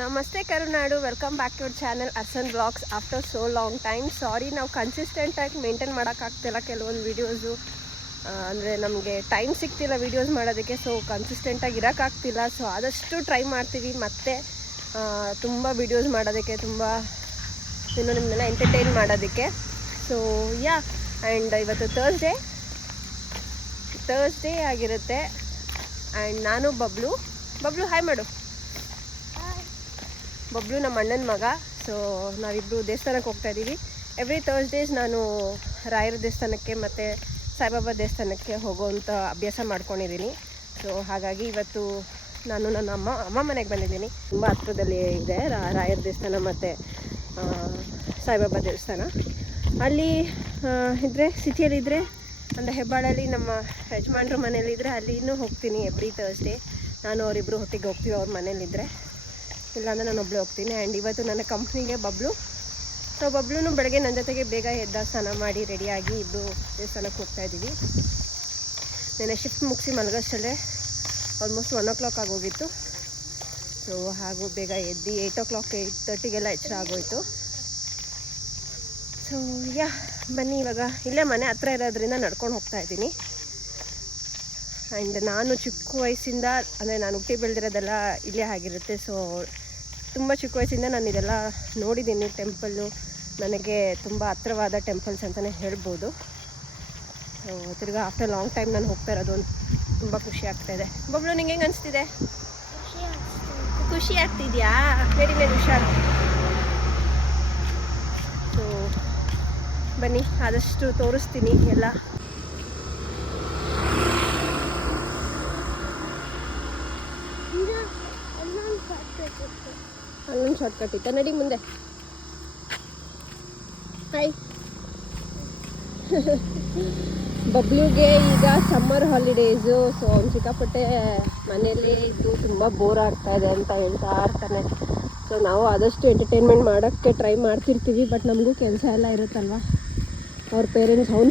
ನಮಸ್ತೆ Karunadu, welcome back to our channel ಅರ್ಸನ್ vlogs. After so long time sorry, ನಾವು ಕನ್ಸಿಸ್ಟೆಂಟಾಗಿ ಮೇಂಟೈನ್ ಮಾಡೋಕ್ಕಾಗ್ತಿಲ್ಲ ಕೆಲವೊಂದು ವೀಡಿಯೋಸು. ಅಂದರೆ ನಮಗೆ ಟೈಮ್ ಸಿಗ್ತಿಲ್ಲ ವೀಡಿಯೋಸ್ ಮಾಡೋದಕ್ಕೆ, ಸೊ ಕನ್ಸಿಸ್ಟೆಂಟಾಗಿ ಇರೋಕ್ಕಾಗ್ತಿಲ್ಲ. ಸೊ ಆದಷ್ಟು ಟ್ರೈ ಮಾಡ್ತೀವಿ ಮತ್ತೆ ತುಂಬ ವೀಡಿಯೋಸ್ ಮಾಡೋದಕ್ಕೆ, ತುಂಬ ಇನ್ನು ನಿಮ್ಮನ್ನೆಲ್ಲ ಎಂಟರ್ಟೈನ್ ಮಾಡೋದಕ್ಕೆ. ಸೊ ಯಾ, ಆ್ಯಂಡ್ ಇವತ್ತು ಥರ್ಸ್ಡೇ ಆಗಿರುತ್ತೆ. ಆ್ಯಂಡ್ ನಾನು ಬಬ್ಲು ಹಾಯ್ ಮಾಡು. ಬಬ್ಲು ನಮ್ಮ ಅಣ್ಣನ ಮಗ. ಸೊ ನಾವಿಬ್ಬರು ದೇವಸ್ಥಾನಕ್ಕೆ ಹೋಗ್ತಾಯಿದ್ದೀವಿ. ಎವ್ರಿ ಥರ್ಸ್ಡೇಸ್ ನಾನು ರಾಯರ ದೇವಸ್ಥಾನಕ್ಕೆ ಮತ್ತು ಸಾಯಿಬಾಬಾ ದೇವಸ್ಥಾನಕ್ಕೆ ಹೋಗೋವಂಥ ಅಭ್ಯಾಸ ಮಾಡ್ಕೊಂಡಿದ್ದೀನಿ. ಸೊ ಹಾಗಾಗಿ ಇವತ್ತು ನಾನು ನನ್ನ ಅಮ್ಮ ಮನೆಗೆ ಬಂದಿದ್ದೀನಿ. ತುಂಬ ಹತ್ರದಲ್ಲಿ ಇದೆ ರಾಯರ ದೇವಸ್ಥಾನ ಮತ್ತು ಸಾಯಿಬಾಬಾ ದೇವಸ್ಥಾನ. ಅಲ್ಲಿ ಇದ್ದರೆ ಸಿಟಿಯಲ್ಲಿದ್ದರೆ ಅಂದರೆ ಹೆಬ್ಬಾಳಲ್ಲಿ ನಮ್ಮ ಯಜಮಾನ್ರ ಮನೇಲಿದ್ದರೆ ಅಲ್ಲಿನೂ ಹೋಗ್ತೀನಿ ಎವ್ರಿ ಥರ್ಸ್ಡೇ. ನಾನು ಅವರಿಬ್ಬರು ಒಟ್ಟಿಗೆ ಹೋಗ್ತೀವಿ ಅವ್ರ ಮನೇಲಿದ್ದರೆ, ಇಲ್ಲಾಂದರೆ ನಾನು ಒಬ್ಬಳೇ ಹೋಗ್ತೀನಿ. ಆ್ಯಂಡ್ ಇವತ್ತು ನನ್ನ ಕಂಪ್ನಿಗೆ ಬಬ್ಲು ಬೆಳಗ್ಗೆ ನನ್ನ ಜೊತೆಗೆ ಬೇಗ ಎದ್ದ ಸ್ನಾನ ಮಾಡಿ ರೆಡಿಯಾಗಿ ಇಬ್ಬರು ದೇವಸ್ಥಾನಕ್ಕೆ ಹೋಗ್ತಾಯಿದ್ದೀವಿ. ನೆನ್ನೆ ಶಿಫ್ಟ್ ಮುಗಿಸಿ ಮಲಗೋಷ್ಟಲ್ಲೇ ಆಲ್ಮೋಸ್ಟ್ 1 o'clock ಆಗೋಗಿತ್ತು. ಸೊ ಹಾಗೂ ಬೇಗ ಎದ್ದು 8 o'clock 8:30 ಎಚ್ಚರ ಆಗೋಯಿತು. ಸೊ ಯಾ, ಬನ್ನಿ ಇವಾಗ ಇಲ್ಲೇ ಮನೆ ಹತ್ರ ಇರೋದ್ರಿಂದ ನಡ್ಕೊಂಡು ಹೋಗ್ತಾಯಿದ್ದೀನಿ. ಆ್ಯಂಡ್ ನಾನು ಚಿಕ್ಕ ವಯಸ್ಸಿಂದ, ಅಂದರೆ ನಾನು ಹುಟ್ಟಿ ಬೆಳೆದಿರೋದೆಲ್ಲ ಇಲ್ಲೇ ಆಗಿರುತ್ತೆ. ಸೊ ತುಂಬ ಚಿಕ್ಕ ವಯಸ್ಸಿಂದ ನಾನು ಇದೆಲ್ಲ ನೋಡಿದ್ದೀನಿ. ಟೆಂಪಲ್ಲು ನನಗೆ ತುಂಬ ಹತ್ರವಾದ ಟೆಂಪಲ್ಸ್ ಅಂತಲೇ ಹೇಳ್ಬೋದು. ಸೊ ತಿರ್ಗಾ ಆಫ್ಟರ್ ಲಾಂಗ್ ಟೈಮ್ ನಾನು ಹೋಗ್ತಾ ಇರೋದು ತುಂಬ ಖುಷಿ ಆಗ್ತಾಯಿದೆ. ಬಬ್ಲು ನಿಂಗೆ ಹೆಂಗೆ ಅನಿಸ್ತಿದೆ? ಖುಷಿ ಆಗ್ತಿದೆಯಾ? ವೆರಿ ಹುಷಾರು. ಸೊ ಬನ್ನಿ ಆದಷ್ಟು ತೋರಿಸ್ತೀನಿ ಎಲ್ಲ. ಅಲ್ಲೊಂದು ಶಾರ್ಟ್ಕಟ್ ಇತ್ತ, ನಡಿ ಮುಂದೆ. ಹಾಯ್. ಬಬ್ಲುಗೆ ಈಗ ಸಮ್ಮರ್ ಹಾಲಿಡೇಸು. ಸೊ ಅವ್ನು ಸಿಕ್ಕಾಪಟ್ಟೆ ಮನೇಲಿ ಇದ್ದು ತುಂಬ ಬೋರ್ ಆಗ್ತಾಯಿದೆ ಅಂತ ಹೇಳ್ತಾ ಇರ್ತಾನೆ. ಸೊ ನಾವು ಆದಷ್ಟು ಎಂಟರ್ಟೈನ್ಮೆಂಟ್ ಮಾಡೋಕ್ಕೆ ಟ್ರೈ ಮಾಡ್ತಿರ್ತೀವಿ. ಬಟ್ ನಮಗೂ ಕೆಲಸ ಎಲ್ಲ ಇರುತ್ತಲ್ವ. ಅವ್ನ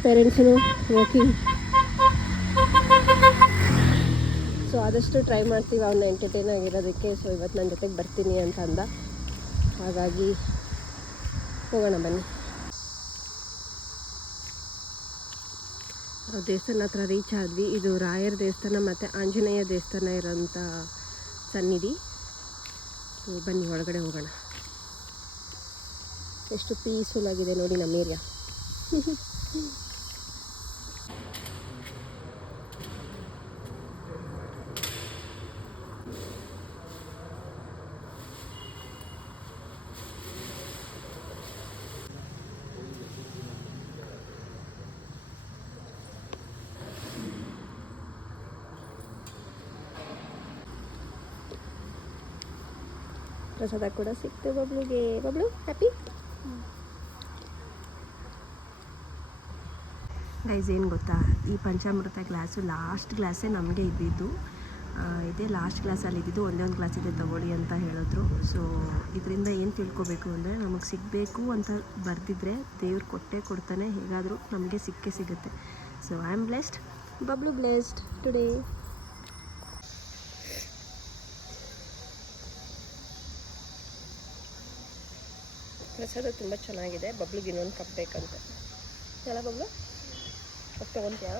ಪೇರೆಂಟ್ಸೂ ವರ್ಕಿಂಗ್. ಸೊ ಆದಷ್ಟು ಟ್ರೈ ಮಾಡ್ತೀವಿ ಅವನ್ನ ಎಂಟರ್ಟೈನ್ ಆಗಿರೋದಕ್ಕೆ. ಸೊ ಇವತ್ತು ನನ್ನ ಜೊತೆಗೆ ಬರ್ತೀನಿ ಅಂತ ಅಂದ, ಹಾಗಾಗಿ ಹೋಗೋಣ ಬನ್ನಿ. ದೇವಸ್ಥಾನ ಹತ್ರ ರೀಚ್ ಆದ್ವಿ. ಇದು ರಾಯರ ದೇವಸ್ಥಾನ ಮತ್ತು ಆಂಜನೇಯ ದೇವಸ್ಥಾನ ಇರೋಂಥ ಸನ್ನಿಧಿ. ಸೊ ಬನ್ನಿ ಒಳಗಡೆ ಹೋಗೋಣ. ಎಷ್ಟು ಪೀಸ್ಫುಲ್ ಆಗಿದೆ ನೋಡಿ ನಮ್ಮ ಏರಿಯಾ. ಪ್ರಸಾದ ಕೂಡ ಸಿಕ್ತು ಬಬ್ಲುಗೆ. ಬಬ್ಲು ಹ್ಯಾಪಿ? ಗೈಸ್, ಏನು ಗೊತ್ತಾ, ಈ ಪಂಚಾಮೃತ ಗ್ಲಾಸು ಲಾಸ್ಟ್ ಗ್ಲಾಸೇ ನಮಗೆ ಇದ್ದಿದ್ದು. ಇದೇ ಲಾಸ್ಟ್ ಗ್ಲಾಸಲ್ಲಿ ಇದ್ದಿದ್ದು. ಒಂದೇ ಒಂದು ಗ್ಲಾಸ್ ಇದೆ ತಗೊಳ್ಳಿ ಅಂತ ಹೇಳಿದ್ರು. ಸೊ ಇದರಿಂದ ಏನು ತಿಳ್ಕೊಬೇಕು ಅಂದರೆ, ನಮಗೆ ಸಿಗಬೇಕು ಅಂತ ಬರೆದಿದ್ರೆ ದೇವ್ರು ಕೊಡ್ತಾನೆ, ಹೇಗಾದರೂ ನಮಗೆ ಸಿಗುತ್ತೆ. So I am blessed, Bablu blessed today. ಪ್ರಸಾದ ತುಂಬ ಚೆನ್ನಾಗಿದೆ. ಬಬ್ಲಿಗೆ ಇನ್ನೊಂದು ಕಪ್ ಬೇಕಂತ. ಎಲ್ಲ ಬಬ್ಲು ಕಪ್ ತೊಗೊತೀಯಾ?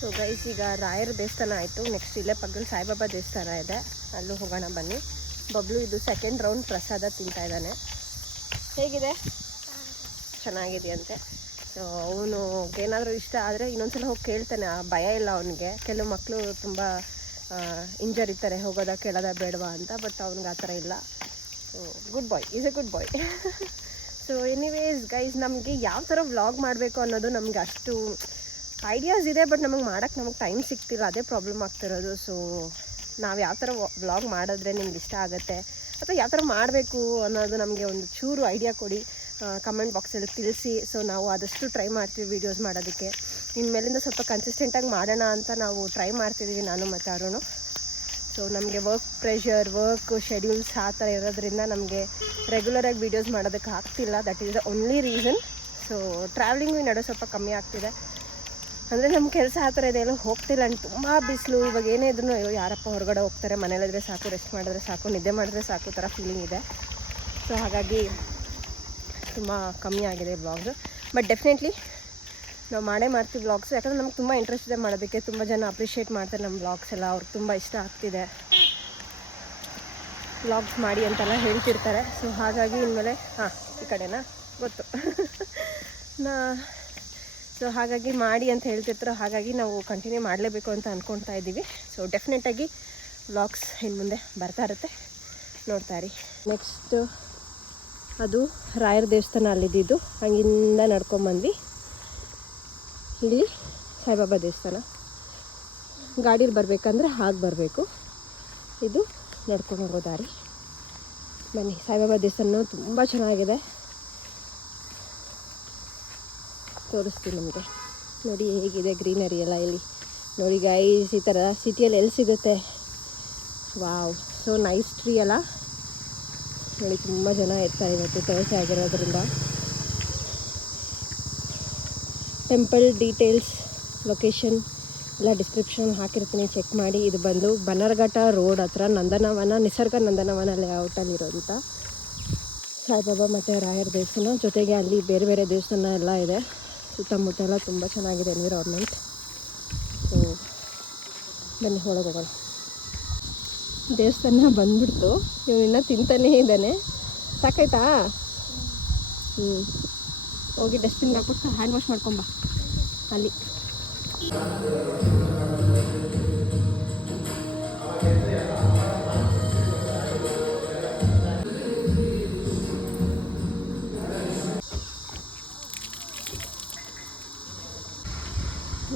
ಸೊ ಗೈಸ್, ಈಗ ರಾಯರ ದೇವಸ್ಥಾನ ಆಯಿತು. ನೆಕ್ಸ್ಟ್ ಇಲ್ಲೇ ಪಕ್ಕದಲ್ಲಿ ಸಾಯಿಬಾಬಾ ದೇವಸ್ಥಾನ ಇದೆ, ಅಲ್ಲೂ ಹೋಗೋಣ ಬನ್ನಿ. ಬಬ್ಲು ಇದು 2nd ರೌಂಡ್ ಪ್ರಸಾದ ತಿಂತಾಯಿದ್ದಾನೆ. ಹೇಗಿದೆ? ಚೆನ್ನಾಗಿದೆಯಂತೆ. ಸೊ ಅವನು ಏನಾದರೂ ಇಷ್ಟ ಆದರೆ ಇನ್ನೊಂದ್ಸಲ ಹೋಗಿ ಕೇಳ್ತಾನೆ. ಆ ಭಯ ಇಲ್ಲ ಅವನಿಗೆ. ಕೆಲವು ಮಕ್ಕಳು ತುಂಬ ಇಂಜರಿತಾರೆ, ಹೋಗೋದ ಕೇಳೋದ ಬೇಡವಾ ಅಂತ. ಬಟ್ ಅವ್ನಿಗೆ ಆ ಥರ ಇಲ್ಲ. So good boy, is a good boy. So anyways guys, ನಮಗೆ ಯಾವ ಥರ ವ್ಲಾಗ್ ಮಾಡಬೇಕು ಅನ್ನೋದು ನಮಗೆ ಅಷ್ಟು ಐಡಿಯಾಸ್ ಇದೆ. ಬಟ್ ನಮಗೆ ಟೈಮ್ ಸಿಗ್ತಿಲ್ಲ, ಅದೇ ಪ್ರಾಬ್ಲಮ್ ಆಗ್ತಿರೋದು. ಸೊ ನಾವು ಯಾವ ಥರ ವ್ಲಾಗ್ ಮಾಡಿದ್ರೆ ನಿಮ್ಗೆ ಇಷ್ಟ ಆಗುತ್ತೆ, ಅಥವಾ ಯಾವ ಥರ ಮಾಡಬೇಕು ಅನ್ನೋದು ನಮಗೆ ಒಂದು ಚೂರು ಐಡಿಯಾ ಕೊಡಿ. ಕಮೆಂಟ್ ಬಾಕ್ಸಲ್ಲಿ ತಿಳಿಸಿ. ಸೊ ನಾವು ಆದಷ್ಟು ಟ್ರೈ ಮಾಡ್ತೀವಿ ವೀಡಿಯೋಸ್ ಮಾಡೋದಕ್ಕೆ. ಇನ್ಮೇಲಿಂದ ಸ್ವಲ್ಪ ಕನ್ಸಿಸ್ಟೆಂಟಾಗಿ ಮಾಡೋಣ ಅಂತ ನಾವು ಟ್ರೈ ಮಾಡ್ತಿದ್ದೀವಿ, ನಾನು ಮತ್ತು ಅರುಣು. ಸೊ ನಮಗೆ ವರ್ಕ್ ಪ್ರೆಷರ್, ವರ್ಕ್ ಶೆಡ್ಯೂಲ್ಸ್ ಆ ಥರ ಇರೋದ್ರಿಂದ ನಮಗೆ ರೆಗ್ಯುಲರಾಗಿ ವೀಡಿಯೋಸ್ ಮಾಡೋದಕ್ಕೆ ಆಗ್ತಿಲ್ಲ. That is the only reason. So travelling ನಡುವೆ ಸ್ವಲ್ಪ ಕಮ್ಮಿ ಆಗ್ತಿದೆ. ಅಂದರೆ ನಮ್ಮ ಕೆಲಸ ಆ ಥರ ಇದೆ, ಎಲ್ಲೂ ಹೋಗ್ತಿಲ್ಲ. ಆ್ಯಂಡ್ ತುಂಬ ಬಿಸಿಲು. ಇವಾಗ ಏನೇ ಇದ್ರೂ ಅಯ್ಯೋ ಯಾರಪ್ಪ ಹೊರಗಡೆ ಹೋಗ್ತಾರೆ, ಮನೇಲಿದ್ರೆ ಸಾಕು, ರೆಸ್ಟ್ ಮಾಡಿದ್ರೆ ಸಾಕು, ನಿದ್ದೆ ಮಾಡಿದ್ರೆ ಸಾಕು ಥರ ಫೀಲಿಂಗ್ ಇದೆ. ಸೊ ಹಾಗಾಗಿ ತುಂಬ ಕಮ್ಮಿ ಆಗಿದೆ ವ್ಲಾಗ್ಸು. ಬಟ್ ಡೆಫಿನೆಟ್ಲಿ ನಾವು ಮಾಡ್ತೀವಿ ವ್ಲಾಗ್ಸು. ಯಾಕಂದರೆ ನಮ್ಗೆ ತುಂಬ ಇಂಟ್ರೆಸ್ಟ್ ಇದೆ ಮಾಡೋದಕ್ಕೆ. ತುಂಬ ಜನ ಅಪ್ರಿಷಿಯೇಟ್ ಮಾಡ್ತಾರೆ ನಮ್ಮ ವ್ಲಾಗ್ಸ್ ಎಲ್ಲ. ಅವ್ರಿಗೆ ತುಂಬ ಇಷ್ಟ ಆಗ್ತಿದೆ, ವ್ಲಾಗ್ಸ್ ಮಾಡಿ ಅಂತೆಲ್ಲ ಹೇಳ್ತಿರ್ತಾರೆ. ಸೊ ಹಾಗಾಗಿ ಇನ್ಮೇಲೆ ಈ ಕಡೆನಾ ಗೊತ್ತು ಸೊ ಹಾಗಾಗಿ ಮಾಡಿ ಅಂತ ಹೇಳ್ತಿರ್ತಾರೆ. ಹಾಗಾಗಿ ನಾವು ಕಂಟಿನ್ಯೂ ಮಾಡಲೇಬೇಕು ಅಂತ ಅಂದ್ಕೊಳ್ತಾ ಇದ್ದೀವಿ. ಸೊ ಡೆಫಿನೆಟಾಗಿ ವ್ಲಾಗ್ಸ್ ಇನ್ನು ಮುಂದೆ ಬರ್ತಾ ಇರುತ್ತೆ, ನೋಡ್ತಾ ಇರಿ. ನೆಕ್ಸ್ಟ್ ಅದು ರಾಯರ ದೇವಸ್ಥಾನ ಅಲ್ಲಿದ್ದು, ಹಂಗಿಂದ ನಡ್ಕೊಂಬಂದ್ವಿ. ಇಲ್ಲಿ ಸಾಯಿಬಾಬಾ ದೇವಸ್ಥಾನ. ಗಾಡೀಲಿ ಬರಬೇಕಂದ್ರೆ ಹಾಗೆ ಬರಬೇಕು. ಇದು ನಡ್ಕೊಂಡು ಹೋಗೋ ದಾರಿ. ಬನ್ನಿ. ಸಾಯಿಬಾಬಾ ದೇವಸ್ಥಾನ ತುಂಬ ಚೆನ್ನಾಗಿದೆ, ತೋರಿಸ್ತೀನಿ ನಿಮಗೆ. ನೋಡಿ ಹೇಗಿದೆ ಗ್ರೀನರಿ ಎಲ್ಲ ಇಲ್ಲಿ. ನೋಡಿ ಗೈಸ್, ಈ ಥರ ಸಿಟಿಯಲ್ಲಿ ಎಲ್ಲಿ ಸಿಗುತ್ತೆ. ವಾವ್, ಸೊ ನೈಸ್ ಟ್ರೀ ಅಲ್ಲ. ನೋಡಿ ತುಂಬ ಜನ ಇರ್ತಾರೆ ಇವತ್ತು, ತೋರಿಸಿ ಆಗಿರೋದ್ರಿಂದ. ಟೆಂಪಲ್ ಡೀಟೇಲ್ಸ್, ಲೊಕೇಶನ್ ಎಲ್ಲ ಡಿಸ್ಕ್ರಿಪ್ಷನ್ ಹಾಕಿರ್ತೀನಿ, ಚೆಕ್ ಮಾಡಿ. ಇದು ಬಂದು ಬನ್ನರ್ಘಟ್ಟ ರೋಡ್ ಹತ್ರ ನಂದನವನ, ನಿಸರ್ಗ ನಂದನವನ ಲೇಔಟಲ್ಲಿರೋಂಥ ಸಾಯಿಬಾಬಾ ಮತ್ತು ರಾಯರ ದೇವಸ್ಥಾನ. ಜೊತೆಗೆ ಅಲ್ಲಿ ಬೇರೆ ಬೇರೆ ದೇವಸ್ಥಾನ ಎಲ್ಲ ಇದೆ. ಸುತ್ತಮುತ್ತ ಎಲ್ಲ ತುಂಬ ಚೆನ್ನಾಗಿದೆ ಎನ್ವಿರಾನ್ಮೆಂಟ್. ಸೊ ಬನ್ನಿ ಒಳಗೆ ಹೋಗೋಣ. ದೇವಸ್ಥಾನ ಬಂದ್ಬಿಡ್ತು. ಇವು ಇನ್ನೂ ತಿಂತಾನೇ ಇದ್ದಾನೆ. ಸಾಕಾಯ್ತಾ? ಹೋಗಿ ಡಸ್ಟ್ಬಿನ್ಗೆ ಹಾಕ್ಬಿಟ್ಟು ಹ್ಯಾಂಡ್ ವಾಶ್ ಮಾಡ್ಕೊಂಬ ಅಲ್ಲಿ.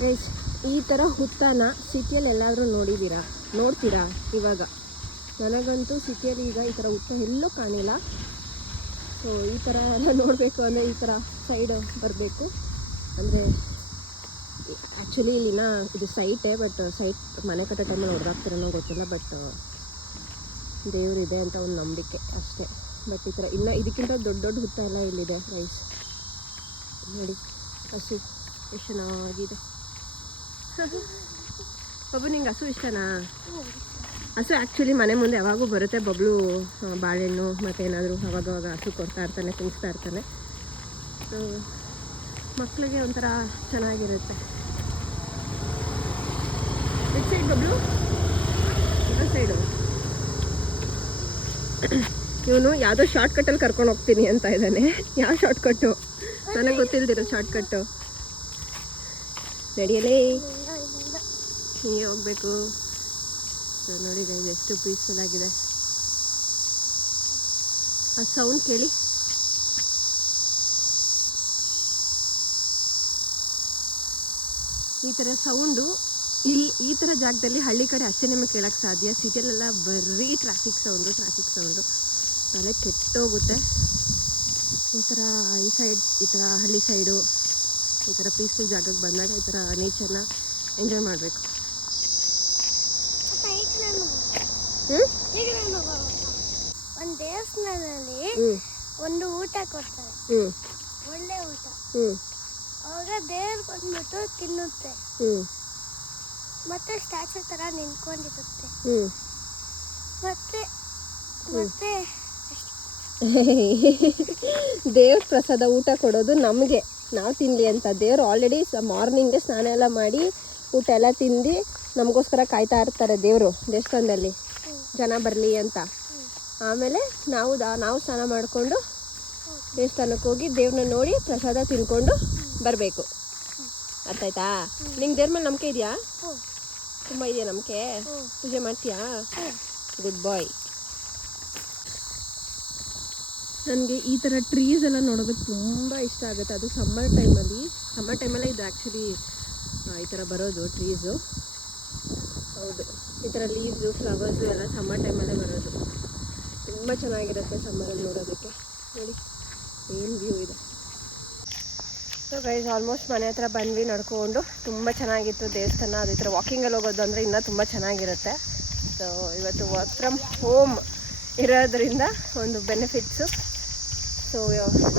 ಗೈಸ್, ಈ ಥರ ಹುತ್ತನ ಸಿಟಿಯಲ್ಲಿ ಎಲ್ಲಾದರೂ ನೋಡ್ತೀರಾ ಇವಾಗ? ನನಗಂತೂ ಸಿಟಿಯಲ್ಲಿ ಈಗ ಈ ಥರ ಹುತ್ತ ಎಲ್ಲೂ ಕಾಣಿಲ್ಲ. ಸೊ ಈ ಥರ ಎಲ್ಲ ನೋಡಬೇಕು ಅಂದರೆ ಈ ಥರ ಸೈಡ್ ಬರಬೇಕು. ಅಂದರೆ ಆ್ಯಕ್ಚುಲಿ ಇಲ್ಲಿನ ಇದು ಸೈಟೇ, ಬಟ್ ಸೈಟ್ ಮನೆ ಕಟ್ಟೋ ಟೈಮಲ್ಲಿ ಹೊಡೆದಾಗ್ತಿರೋನೋ ಗೊತ್ತಿಲ್ಲ. ಬಟ್ ದೇವರಿದೆ ಅಂತ ಒಂದು ನಂಬಿಕೆ ಅಷ್ಟೇ. ಬಟ್ ಈ ಥರ ಇನ್ನೂ ಇದಕ್ಕಿಂತ ದೊಡ್ಡ ಹುತ್ತ ಎಲ್ಲ ಇಲ್ಲಿದೆ ಗೈಸ್. ನೋಡಿ ಹಸು ಎಷ್ಟು ಚೆನ್ನಾಗಿದೆ. ಬಬ್ಲು, ನಿಂಗೆ ಹಸು ಇಷ್ಟನಾ? ಹಸು ಆ್ಯಕ್ಚುಲಿ ಮನೆ ಮುಂದೆ ಯಾವಾಗೂ ಬರುತ್ತೆ. ಬಬ್ಲು ಬಾಳೆಹಣ್ಣು ಮತ್ತು ಏನಾದರೂ ಅವಾಗವಾಗ ಹಸು ಕೊಡ್ತಾ ಇರ್ತಾನೆ, ತಿನ್ನಿಸ್ತಾ ಇರ್ತಾನೆ. ಸೊ ಮಕ್ಕಳಿಗೆ ಒಂಥರ ಚೆನ್ನಾಗಿರುತ್ತೆ. Which side Bablu? ಆ ಸೈಡು. ಇವನು ಯಾವುದೋ ಶಾರ್ಟ್ಕಟ್ಟಲ್ಲಿ ಕರ್ಕೊಂಡು ಹೋಗ್ತೀನಿ ಅಂತ ಇದ್ದಾನೆ. ಯಾವ ಶಾರ್ಟ್ಕಟ್ಟು ನನಗೆ ಗೊತ್ತಿಲ್ದಿರೋ ಶಾರ್ಟ್ಕಟ್ಟು. ನಡಿಯಲೇ, ಹಿಂಗೆ ಹೋಗಬೇಕು. ಸೊ ನೋಡಿ ಗೈಸ್, ಎಷ್ಟು ಪೀಸ್ಫುಲ್ ಆಗಿದೆ. ಆ ಸೌಂಡ್ ಕೇಳಿ. ಈ ಥರ ಸೌಂಡು ಇಲ್ಲಿ ಈ ಥರ ಜಾಗದಲ್ಲಿ ಹಳ್ಳಿ ಕಡೆ ಅಷ್ಟೇ ನಿಮಗೆ ಕೇಳೋಕ್ಕೆ ಸಾಧ್ಯ. ಸಿಟಿಯಲ್ಲೆಲ್ಲ ಬರೀ ಟ್ರಾಫಿಕ್ ಸೌಂಡು. ತಲೆ ಕೆಟ್ಟೋಗುತ್ತೆ. ಈ ಥರ ಈ ಸೈಡ್, ಈ ಥರ ಹಳ್ಳಿ ಸೈಡು, ಈ ಥರ ಪೀಸ್ಫುಲ್ ಜಾಗಕ್ಕೆ ಬಂದಾಗ ಈ ಥರ ನೇಚರ್ನ ಎಂಜಾಯ್ ಮಾಡಬೇಕು. ಒಂದು ದೇವಸ್ಥಾನದಲ್ಲಿ ಒಂದು ಊಟ ಕೊಡ್ತಾರೆ, ಒಳ್ಳೆ ಊಟ. ಅವಾಗ ದೇವ್ರು ಬಂದ್ಬಿಟ್ಟು ತಿನ್ನುತ್ತೆ, ಮತ್ತೆ ಸ್ಟ್ಯಾಚು ತರ ನಿಂತ್ಕೊಂಡಿರುತ್ತೆ. ಮತ್ತೆ ಮತ್ತೆ ದೇವ್ರ ಪ್ರಸಾದ ಊಟ ಕೊಡೋದು ನಮಗೆ, ನಾವು ತಿನ್ನಲಿ ಅಂತ. ದೇವ್ರು ಆಲ್ರೆಡಿ ಮಾರ್ನಿಂಗೇ ಸ್ನಾನ ಎಲ್ಲ ಮಾಡಿ ಊಟ ಎಲ್ಲ ತಿಂದು ನಮಗೋಸ್ಕರ ಕಾಯ್ತಾ ಇರ್ತಾರೆ ದೇವರು ದೇವಸ್ಥಾನದಲ್ಲಿ, ಜನ ಬರಲಿ ಅಂತ. ಆಮೇಲೆ ನಾವು ಸ್ನಾನ ಮಾಡಿಕೊಂಡು ದೇವಸ್ಥಾನಕ್ಕೆ ಹೋಗಿ ದೇವ್ರನ್ನ ನೋಡಿ ಪ್ರಸಾದ ತಿನ್ಕೊಂಡು ಬರಬೇಕು. ಅರ್ಥ ಆಯ್ತಾ? ನಿಂಗೆ ದೇವ್ರ ಮೇಲೆ ನಂಬಿಕೆ ಇದೆಯಾ? ತುಂಬ ಇದೆಯಾ ನಂಬಿಕೆ? ಪೂಜೆ ಮಾಡ್ತೀಯಾ? ಗುಡ್ ಬಾಯ್. ನನಗೆ ಈ ಥರ ಟ್ರೀಸ್ ಎಲ್ಲ ನೋಡೋದಕ್ಕೆ ತುಂಬ ಇಷ್ಟ ಆಗುತ್ತೆ. ಅದು ಸಮ್ಮರ್ ಟೈಮಲ್ಲೇ ಇದು ಆ್ಯಕ್ಚುಲಿ ಈ ಥರ ಬರೋದು ಟ್ರೀಸು. ಹೌದು, ಈ ಥರ ಲೀವ್ಸು ಫ್ಲವರ್ಸು ಎಲ್ಲ ಸಮ್ಮರ್ ಟೈಮಲ್ಲೇ ಬರೋದು. ತುಂಬ ಚೆನ್ನಾಗಿರುತ್ತೆ ಸಮ್ಮರಲ್ಲಿ ನೋಡೋದಕ್ಕೆ. ನೋಡಿ ಏನು ವ್ಯೂ ಇದೆ. ಸೊ ಗೈಸ್ ಆಲ್ಮೋಸ್ಟ್ ಮನೆ ಹತ್ರ ಬಂದ್ವಿ ನಡ್ಕೊಂಡು. ತುಂಬ ಚೆನ್ನಾಗಿತ್ತು ದೇವಸ್ಥಾನ. ಅದೇ ಥರ ವಾಕಿಂಗಲ್ಲಿ ಹೋಗೋದು ಅಂದರೆ ಇನ್ನೂ ತುಂಬ ಚೆನ್ನಾಗಿರುತ್ತೆ. ಸೊ ಇವತ್ತು ವರ್ಕ್ ಫ್ರಮ್ ಹೋಮ್ ಇರೋದ್ರಿಂದ ಒಂದು ಬೆನಿಫಿಟ್ಸು. ಸೊ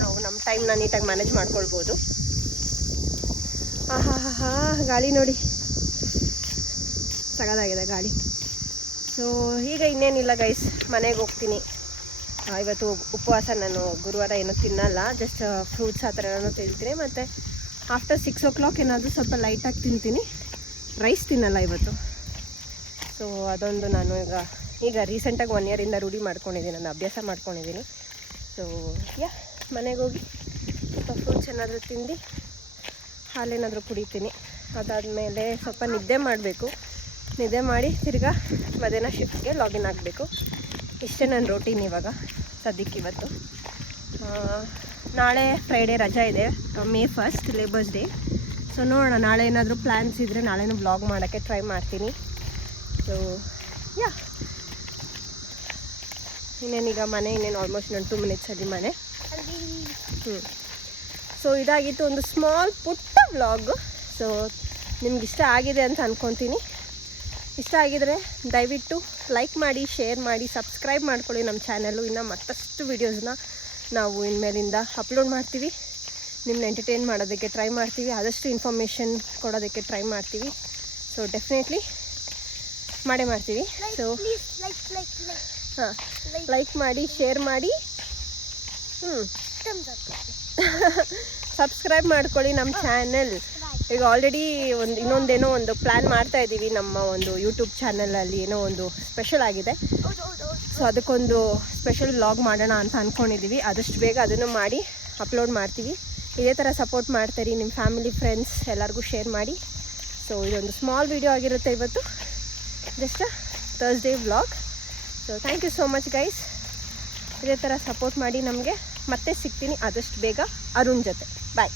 ನಾವು ನಮ್ಮ ಟೈಮ್ನ ನೀಟಾಗಿ ಮ್ಯಾನೇಜ್ ಮಾಡ್ಕೊಳ್ಬೋದು. ಹಾ ಗಾಳಿ ನೋಡಿ, ಸಗದಾಗಿದೆ ಗಾಳಿ. ಸೊ ಈಗ ಇನ್ನೇನಿಲ್ಲ ಗೈಸ್, ಮನೆಗೆ ಹೋಗ್ತೀನಿ. ಇವತ್ತು ಉಪವಾಸ, ನಾನು ಗುರುವಾರ ಏನೂ ತಿನ್ನಲ್ಲ, ಜಸ್ಟ್ ಫ್ರೂಟ್ಸ್ ಆ ಥರ ಏನೋ ತಿಂತೀನಿ. ಮತ್ತು ಆಫ್ಟರ್ 6 o'clock ಏನಾದರೂ ಸ್ವಲ್ಪ ಲೈಟಾಗಿ ತಿಂತೀನಿ. ರೈಸ್ ತಿನ್ನಲ್ಲ ಇವತ್ತು. ಸೊ ಅದೊಂದು ನಾನು ಈಗ ರೀಸೆಂಟಾಗಿ 1 year ರೂಢಿ ಮಾಡ್ಕೊಂಡಿದ್ದೀನಿ, ನಾನು ಅಭ್ಯಾಸ ಮಾಡ್ಕೊಂಡಿದ್ದೀನಿ. ಸೊ ಮನೆಗೆ ಹೋಗಿ ಸ್ವಲ್ಪ ಫ್ರೂಟ್ಸ್ ಏನಾದರೂ ತಿಂದು ಹಾಲೇನಾದರೂ ಕುಡಿತೀನಿ. ಅದಾದಮೇಲೆ ಸ್ವಲ್ಪ ನಿದ್ದೆ ಮಾಡಬೇಕು. ನಿದ್ದೆ ಮಾಡಿ ತಿರ್ಗಾ ಮಧ್ಯಾಹ್ನ ಶಿಫ್ಟ್ಗೆ ಲಾಗಿನ್ ಆಗಬೇಕು. ಇಷ್ಟೇ ನನ್ನ ರೂಟೀನ್ ಇವಾಗ ಸದ್ಯಕ್ಕೆ. ಇವತ್ತು ನಾಳೆ ಫ್ರೈಡೇ ರಜಾ ಇದೆ, May 1st labours day. So ನೋಡೋಣ, ನಾಳೆ ಏನಾದರೂ ಪ್ಲ್ಯಾನ್ಸ್ ಇದ್ದರೆ ನಾಳೆನೂ ಬ್ಲಾಗ್ ಮಾಡೋಕ್ಕೆ ಟ್ರೈ ಮಾಡ್ತೀನಿ. ಸೊ ಇನ್ನೇನೀಗ ಮನೆ ಇನ್ನೇನು ಆಲ್ಮೋಸ್ಟ್ ನಾನು 2 minutesಲ್ಲಿ ಮನೆ. ಸೊ ಇದಾಗಿತ್ತು ಒಂದು ಸ್ಮಾಲ್ ಪುಟ್ಟ ವ್ಲಾಗು. ಸೊ ನಿಮ್ಗೆ ಇಷ್ಟ ಆಗಿದೆ ಅಂತ ಅಂದ್ಕೊತೀನಿ. ಇಷ್ಟ ಆಗಿದರೆ ದಯವಿಟ್ಟು ಲೈಕ್ ಮಾಡಿ, ಶೇರ್ ಮಾಡಿ, ಸಬ್ಸ್ಕ್ರೈಬ್ ಮಾಡ್ಕೊಳ್ಳಿ ನಮ್ಮ ಚಾನಲ್ಲು. ಇನ್ನು ಮತ್ತಷ್ಟು ವೀಡಿಯೋಸ್ನ ನಾವು ಇನ್ಮೇಲಿಂದ ಅಪ್ಲೋಡ್ ಮಾಡ್ತೀವಿ. ನಿಮ್ಮನ್ನ ಎಂಟರ್ಟೈನ್ ಮಾಡೋದಕ್ಕೆ ಟ್ರೈ ಮಾಡ್ತೀವಿ, ಆದಷ್ಟು ಇನ್ಫಾರ್ಮೇಷನ್ ಕೊಡೋದಕ್ಕೆ ಟ್ರೈ ಮಾಡ್ತೀವಿ. ಸೊ ಡೆಫಿನೆಟ್ಲಿ ಮಾಡೇ ಮಾಡ್ತೀವಿ. ಸೊ ಲೈಕ್ ಮಾಡಿ, ಶೇರ್ ಮಾಡಿ, ಸಬ್ಸ್ಕ್ರೈಬ್ ಮಾಡ್ಕೊಳ್ಳಿ ನಮ್ಮ ಚಾನಲ್. ಈಗ ಆಲ್ರೆಡಿ ಇನ್ನೊಂದೇನೋ ಒಂದು ಪ್ಲ್ಯಾನ್ ಮಾಡ್ತಾ ಇದ್ದೀವಿ ನಮ್ಮ ಒಂದು ಯೂಟ್ಯೂಬ್ ಚಾನಲಲ್ಲಿ. ಏನೋ ಒಂದು ಸ್ಪೆಷಲ್ ಆಗಿದೆ. ಸೊ ಅದಕ್ಕೊಂದು ಸ್ಪೆಷಲ್ ವ್ಲಾಗ್ ಮಾಡೋಣ ಅಂತ ಅಂದ್ಕೊಂಡಿದ್ದೀವಿ. ಆದಷ್ಟು ಬೇಗ ಅದನ್ನು ಮಾಡಿ ಅಪ್ಲೋಡ್ ಮಾಡ್ತೀವಿ. ಇದೇ ಥರ ಸಪೋರ್ಟ್ ಮಾಡ್ತೀರಿ, ನಿಮ್ಮ ಫ್ಯಾಮಿಲಿ ಫ್ರೆಂಡ್ಸ್ ಎಲ್ಲರಿಗೂ ಶೇರ್ ಮಾಡಿ. ಸೊ ಇದೊಂದು ಸ್ಮಾಲ್ ವಿಡಿಯೋ ಆಗಿರುತ್ತೆ ಇವತ್ತು, just Thursday vlog. So thank you so much guys. ಇದೇ ಥರ ಸಪೋರ್ಟ್ ಮಾಡಿ ನಮಗೆ. ಮತ್ತೆ ಸಿಗ್ತೀನಿ ಆದಷ್ಟು ಬೇಗ ಅರುಣ್ ಜೊತೆ. ಬಾಯ್.